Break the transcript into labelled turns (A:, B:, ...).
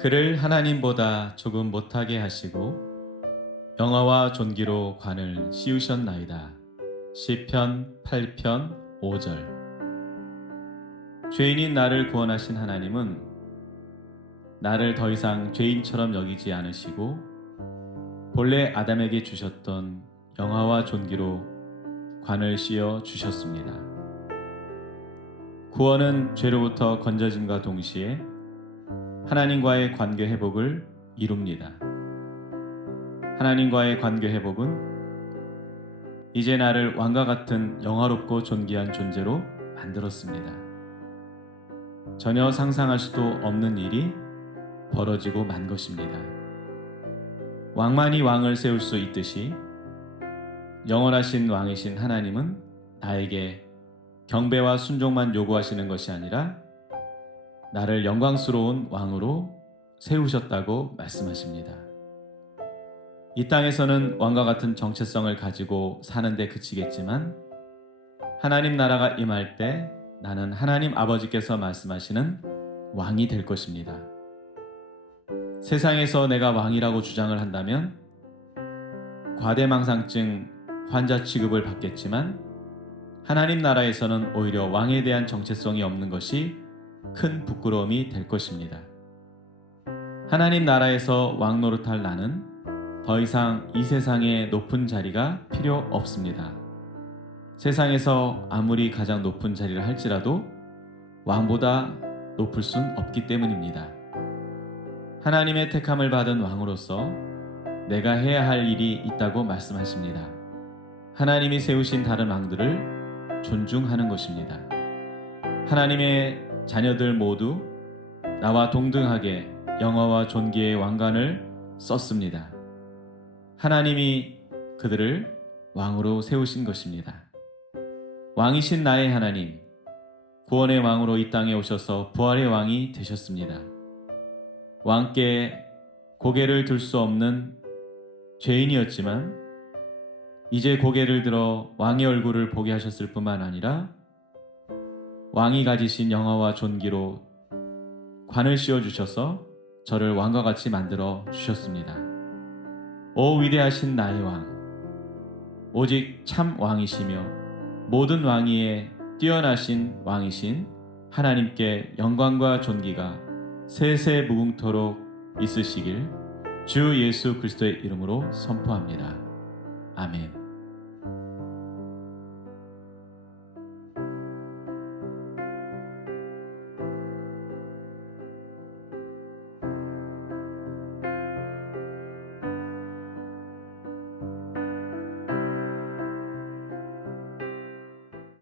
A: 그를 하나님보다 조금 못하게 하시고 영화와 존귀로 관을 씌우셨나이다. 시편 8편 5절 죄인인 나를 구원하신 하나님은 나를 더 이상 죄인처럼 여기지 않으시고 본래 아담에게 주셨던 영화와 존귀로 관을 씌워 주셨습니다. 구원은 죄로부터 건져짐과 동시에 하나님과의 관계 회복을 이룹니다. 하나님과의 관계 회복은 이제 나를 왕과 같은 영화롭고 존귀한 존재로 만들었습니다. 전혀 상상할 수도 없는 일이 벌어지고 만 것입니다. 왕만이 왕을 세울 수 있듯이 영원하신 왕이신 하나님은 나에게 경배와 순종만 요구하시는 것이 아니라 나를 영광스러운 왕으로 세우셨다고 말씀하십니다. 이 땅에서는 왕과 같은 정체성을 가지고 사는데 그치겠지만 하나님 나라가 임할 때 나는 하나님 아버지께서 말씀하시는 왕이 될 것입니다. 세상에서 내가 왕이라고 주장을 한다면 과대망상증 환자 취급을 받겠지만 하나님 나라에서는 오히려 왕에 대한 정체성이 없는 것이 큰 부끄러움이 될 것입니다. 하나님 나라에서 왕 노릇할 나는 더 이상 이 세상의 높은 자리가 필요 없습니다. 세상에서 아무리 가장 높은 자리를 할지라도 왕보다 높을 순 없기 때문입니다. 하나님의 택함을 받은 왕으로서 내가 해야 할 일이 있다고 말씀하십니다. 하나님이 세우신 다른 왕들을 존중하는 것입니다. 하나님의 자녀들 모두 나와 동등하게 영화와 존귀의 왕관을 썼습니다. 하나님이 그들을 왕으로 세우신 것입니다. 왕이신 나의 하나님, 구원의 왕으로 이 땅에 오셔서 부활의 왕이 되셨습니다. 왕께 고개를 들 수 없는 죄인이었지만 이제 고개를 들어 왕의 얼굴을 보게 하셨을 뿐만 아니라 왕이 가지신 영화와 존귀로 관을 씌워 주셔서 저를 왕과 같이 만들어 주셨습니다. 오 위대하신 나의 왕, 오직 참 왕이시며 모든 왕위에 뛰어나신 왕이신 하나님께 영광과 존귀가 세세 무궁토록 있으시길 주 예수 그리스도의 이름으로 선포합니다. 아멘.